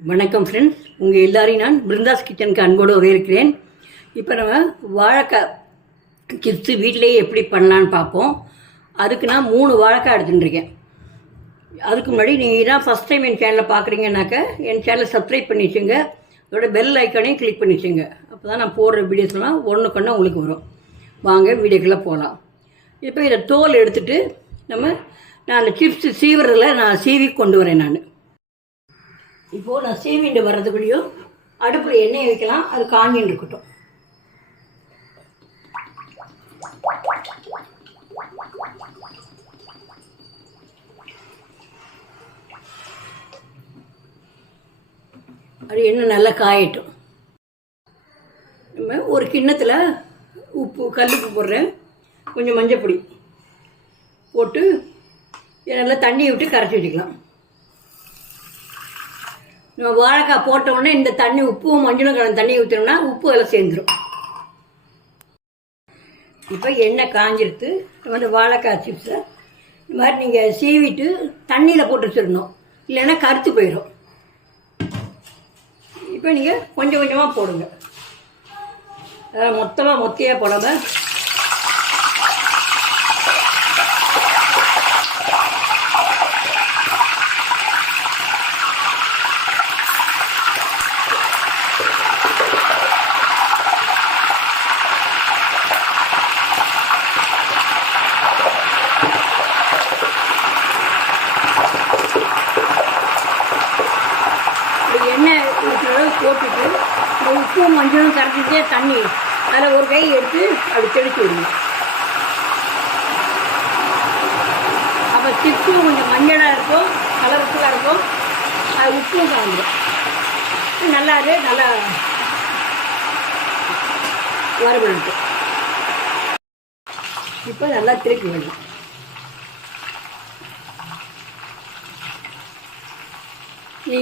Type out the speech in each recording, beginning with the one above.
வணக்கம் ஃப்ரெண்ட்ஸ் உங்கள் எல்லாரையும் நான் பிருந்தாஸ் கிச்சனுக்கு அன்போடு இருக்கிறேன் இப்போ நம்ம வாழைக்காய் கிப்ஸு வீட்டிலேயே எப்படி பண்ணலான்னு பார்ப்போம். அதுக்கு நான் மூணு வாழைக்காய் எடுத்துட்டுருக்கேன் அதுக்கு முன்னாடி நீங்கள் தான் ஃபஸ்ட் டைம் என் சேனலை பார்க்குறீங்கன்னாக்க என் சேனலை சப்ஸ்கிரைப் பண்ணி வச்சுங்க. அதோட பெல் ஐக்கானையும் கிளிக் பண்ணி வச்சுங்க. அப்போ தான் நான் போடுற வீடியோஸ்லாம் ஒன்றுக்கொன்னா உங்களுக்கு வரும். வாங்க வீடியோக்குள்ளே போகலாம் இப்போ இதை தோல் எடுத்துட்டு நம்ம நான் அந்த சிப்ஸ் சீவுறதில் நான் சீவி கொண்டு வரேன் நான். இப்போது நான் சீவிண்டு வர்றதுக்குள்ளேயும் அடுப்பில் எண்ணெய் வைக்கலாம் அது காஞ்சின்னு இருக்கட்டும். அது எண்ணெய் நல்லா காயட்டும். நம்ம ஒரு கிண்ணத்தில் உப்பு கல்லுப்பு போடுறேன். கொஞ்சம் மஞ்சப்பொடி போட்டு நல்லா தண்ணியை விட்டு கரைச்சி வச்சுக்கலாம். வாழைக்காய் போட்ட உடனே இந்த தண்ணி உப்பும் மஞ்சளும் கலந்து தண்ணி ஊற்றினோம்னா உப்பு எல்லாம் சேர்ந்துடும் இப்போ எண்ணெய் காஞ்சிருத்து வந்து வாழைக்காய் சிப்ஸை இந்த மாதிரி நீங்கள் சீவிட்டு தண்ணியில் போட்டு வச்சிடணும். இல்லைன்னா கருத்து போயிடும் இப்போ நீங்கள் கொஞ்சம் கொஞ்சமாக போடுங்க. அதாவது மொத்தமாக மொத்தையாக போடாமல் போட்டுட்டு இந்த உப்பும் மஞ்சளும் கரைச்சிட்டே தண்ணி அதில் ஒரு கை எடுத்து அப்படி தெளிச்சு விடணும் அப்போ சிப்பு கொஞ்சம் மஞ்சளாக இருக்கும் கலர்ஃபுல்லாக இருக்கும். அது உப்பும் கலந்துடும் நல்லா அது நல்லா வறுபடுத்து இப்போ நல்லா திருப்பி விடணும்.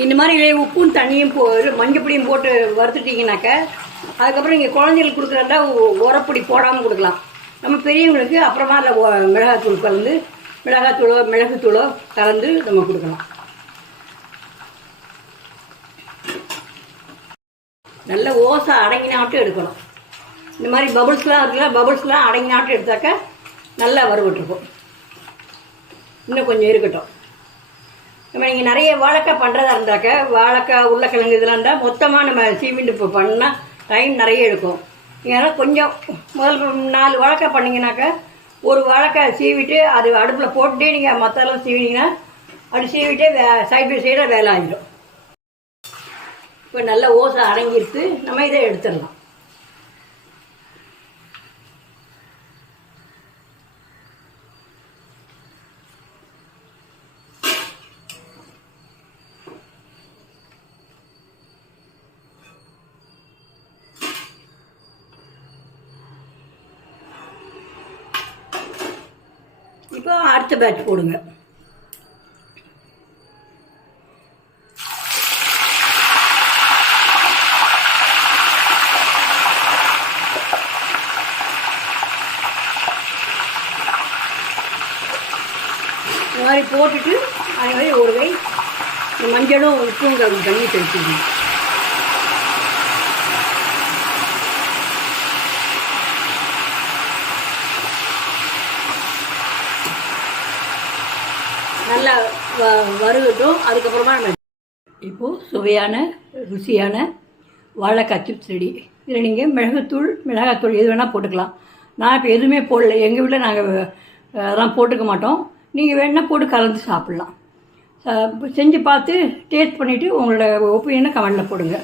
இந்த மாதிரி உப்பும் தண்ணியும் போ மஞ்சப்பொடியும் போட்டு வறுத்துட்டீங்கனாக்க அதுக்கப்புறம் நீங்கள் குழந்தைகளுக்கு கொடுக்குறதா உரப்பொடி போடாமல் கொடுக்கலாம். நம்ம பெரியவங்களுக்கு அப்புறமா அதில் மிளகாத்தூள் கலந்து மிளகாத்தூளோ மிளகுத்தூளோ கலந்து நம்ம கொடுக்கலாம். நல்ல ஓசை அடங்கினாட்டும் எடுக்கணும். இந்த மாதிரி பபுள்ஸ்லாம் இருக்குல்ல பபுள்ஸ்லாம் அடங்கினாட்டும் எடுத்தாக்க நல்லா வறுபட்டுருக்கும். இன்னும் கொஞ்சம் இருக்கட்டும். நம்ம நீங்கள் நிறைய வாழைக்காய் பண்ணுறதா இருந்தாக்க வாழைக்காய் உருளைக்கிழங்கு இதெல்லாம் இருந்தால் மொத்தமாக நம்ம சீவிண்டு இப்போ பண்ணால் டைம் நிறைய எடுக்கும். ஏன்னா கொஞ்சம் முதல் நாலு வாழைக்காய் பண்ணிங்கனாக்கா ஒரு வாழைக்காய் சீவிட்டு அது அடுப்பில் போட்டுட்டே நீங்கள் மற்றெல்லாம் சீவினீங்கன்னா அப்படி சீவிட்டே வே சைட் பை சைடாக வேலை ஆகிடும் இப்போ நல்லா ஓசை அடங்கிடுத்து நம்ம இதை எடுத்துடலாம். இப்போ அடுத்த பேட்ச் போடுங்க. இந்த மாதிரி போட்டுட்டு அதே மாதிரி ஒரு கை மஞ்சளும் உப்பும் தண்ணி தெளிச்சுக்கணும். நல்லா வ வறுகட்டும் அதுக்கப்புறமா நம்ம இப்போது சுவையான ருசியான வாழைக்காய் சிப்ஸ் ரெடி இதில் நீங்கள் மிளகுத்தூள் மிளகாத்தூள் எது வேணால் போட்டுக்கலாம். நான் இப்போ எதுவுமே போடல. எங்கள் வீட்டில் நாங்கள் அதெல்லாம் போட்டுக்க மாட்டோம். நீங்கள் வேணால் போட்டு கலந்து சாப்பிட்லாம். செஞ்சு பார்த்து டேஸ்ட் பண்ணிவிட்டு உங்களோட ஒப்பீனியனை கமெண்டில் போடுங்க.